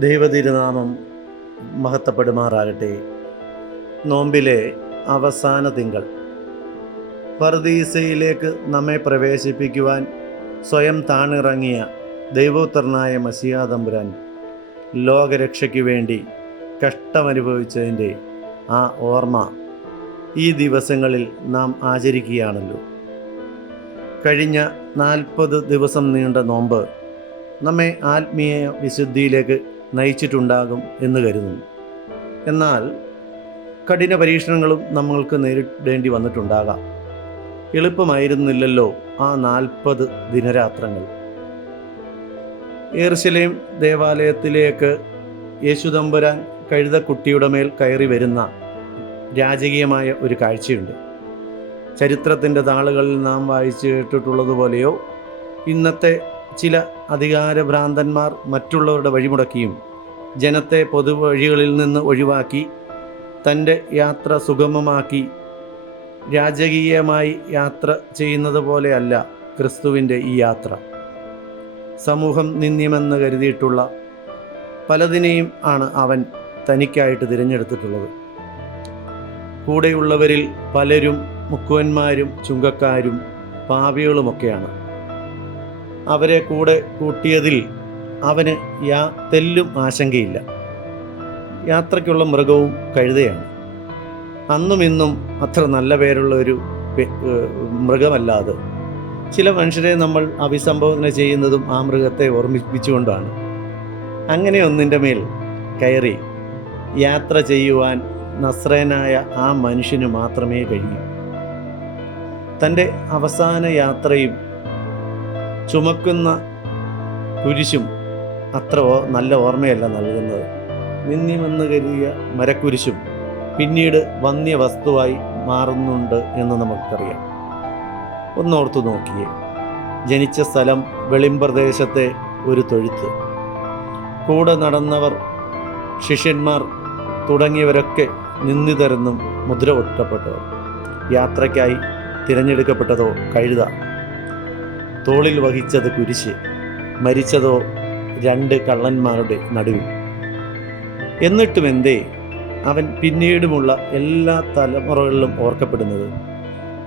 ദൈവതിരുനാമം മഹത്തപ്പെടുമാറാകട്ടെ നോമ്പിലെ അവസാന തിങ്കൾ. പർദീസയിലേക്ക് നമ്മെ പ്രവേശിപ്പിക്കുവാൻ സ്വയം താണിറങ്ങിയ ദൈവോത്തരനായ മസിയാതമ്പുരാൻ ലോകരക്ഷയ്ക്ക് വേണ്ടി കഷ്ടമനുഭവിച്ചതിന്റെ ആ ഓർമ്മ ഈ ദിവസങ്ങളിൽ നാം ആചരിക്കുകയാണല്ലോ. കഴിഞ്ഞ നാൽപ്പത് ദിവസം നീണ്ട നോമ്പ് നമ്മെ ആത്മീയ വിശുദ്ധിയിലേക്ക് നയിച്ചിട്ടുണ്ടാകും എന്ന് കരുതുന്നു. എന്നാൽ കഠിന പരീക്ഷണങ്ങളും നമ്മൾക്ക് നേരിടേണ്ടി വന്നിട്ടുണ്ടാകാം. എളുപ്പമായിരുന്നില്ലല്ലോ ആ നാൽപ്പത് ദിനരാത്രങ്ങൾ. ഏർശലേം ദേവാലയത്തിലേക്ക് യേശുദമ്പുരാൻ കഴുതക്കുട്ടിയുടെ മേൽ കയറി വരുന്ന രാജകീയമായ ഒരു കാഴ്ചയുണ്ട്. ചരിത്രത്തിന്റെ താളുകളിൽ നാം വായിച്ചു കേട്ടിട്ടുള്ളതുപോലെയോ ഇന്നത്തെ ചില അധികാരഭ്രാന്തന്മാർ മറ്റുള്ളവരുടെ വഴിമുടക്കിയും ജനത്തെ പൊതുവഴികളിൽ നിന്ന് ഒഴിവാക്കി തന്റെ യാത്ര സുഗമമാക്കി രാജകീയമായി യാത്ര ചെയ്യുന്നത് പോലെയല്ല ക്രിസ്തുവിന്റെ ഈ യാത്ര. സമൂഹം നിന്ദ്യമെന്ന് കരുതിയിട്ടുള്ള പലതിനെയും ആണ് അവൻ തനിക്കായിട്ട് തിരഞ്ഞെടുത്തിട്ടുള്ളത്. കൂടെയുള്ളവരിൽ പലരും മുക്കുവന്മാരും ചുങ്കക്കാരും പാപികളുമൊക്കെയാണ്. അവരെ കൂടെ കൂട്ടിയതിൽ അവന് യാ തെല്ലും ആശങ്കയില്ല. യാത്രയ്ക്കുള്ള മൃഗവും കഴുതയാണ്. അന്നും ഇന്നും അത്ര നല്ല പേരുള്ള ഒരു മൃഗമല്ലാതെ ചില മനുഷ്യരെ നമ്മൾ അഭിസംബോധന ചെയ്യുന്നതും ആ മൃഗത്തെ ഓർമ്മിപ്പിച്ചുകൊണ്ടാണ്. അങ്ങനെ ഒന്നിന്റെ മേൽ കയറി യാത്ര ചെയ്യുവാൻ നസ്രേനായ ആ മനുഷ്യന് മാത്രമേ കഴിയൂ തന്റെ അവസാന യാത്രയും ചുമക്കുന്ന കുരിശും അത്ര നല്ല ഓർമ്മയല്ല നൽകുന്നത്. നിന്നിമെന്ന് കരുതിയ മരക്കുരിശും പിന്നീട് വന്യ വസ്തുവായി മാറുന്നുണ്ട് എന്ന് നമുക്കറിയാം. ഒന്നോർത്തു നോക്കിയേ. ജനിച്ച സ്ഥലം വെളിമ്പ്രദേശത്തെ ഒരു തൊഴുത്ത്. കൂടെ നടന്നവർ ശിഷ്യന്മാർ തുടങ്ങിയവരൊക്കെ നിന്നിതരെന്നും മുദ്ര ഒട്ടപ്പെട്ടവർ യാത്രയ്ക്കായി തിരഞ്ഞെടുക്കപ്പെട്ടതോ കഴുത. തോളിൽ വഹിച്ചത് കുരിശ് മരിച്ചതോ രണ്ട് കള്ളന്മാരുടെ നടുവിൽ. എന്നിട്ടും എന്തേ അവൻ പിന്നീടുമുള്ള എല്ലാ തലമുറകളിലും ഓർക്കപ്പെടുന്നത്?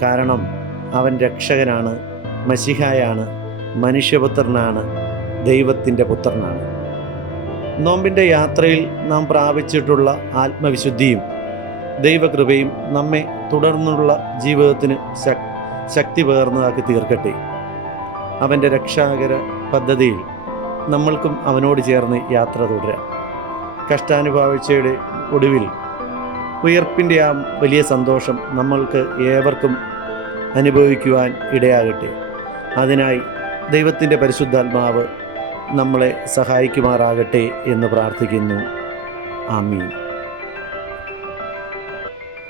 കാരണം അവൻ രക്ഷകനാണ് മഷിഹായാണ് മനുഷ്യപുത്രനാണ് ദൈവത്തിന്റെ പുത്രനാണ്. നോമ്പിന്റെ യാത്രയിൽ നാം പ്രാപിച്ചിട്ടുള്ള ആത്മവിശുദ്ധിയും ദൈവകൃപയും നമ്മെ തുടർന്നുള്ള ജീവിതത്തിന് ശക് ശക്തി പകർന്നതാക്കി തീർക്കട്ടെ. അവന്റെ രക്ഷാകര പദ്ധതിയിൽ നമ്മൾക്കും അവനോട് ചേർന്ന് യാത്ര തുടരാം. കഷ്ടാനുഭാവിച്ചയുടെ ഒടുവിൽ ഉയർപ്പിന്റെ ആ വലിയ സന്തോഷം നമ്മൾക്ക് ഏവർക്കും അനുഭവിക്കുവാൻ ഇടയാകട്ടെ. അതിനായി ദൈവത്തിന്റെ പരിശുദ്ധാത്മാവ് നമ്മളെ സഹായിക്കുമാറാകട്ടെ എന്ന് പ്രാർത്ഥിക്കുന്നു. ആമീൻ.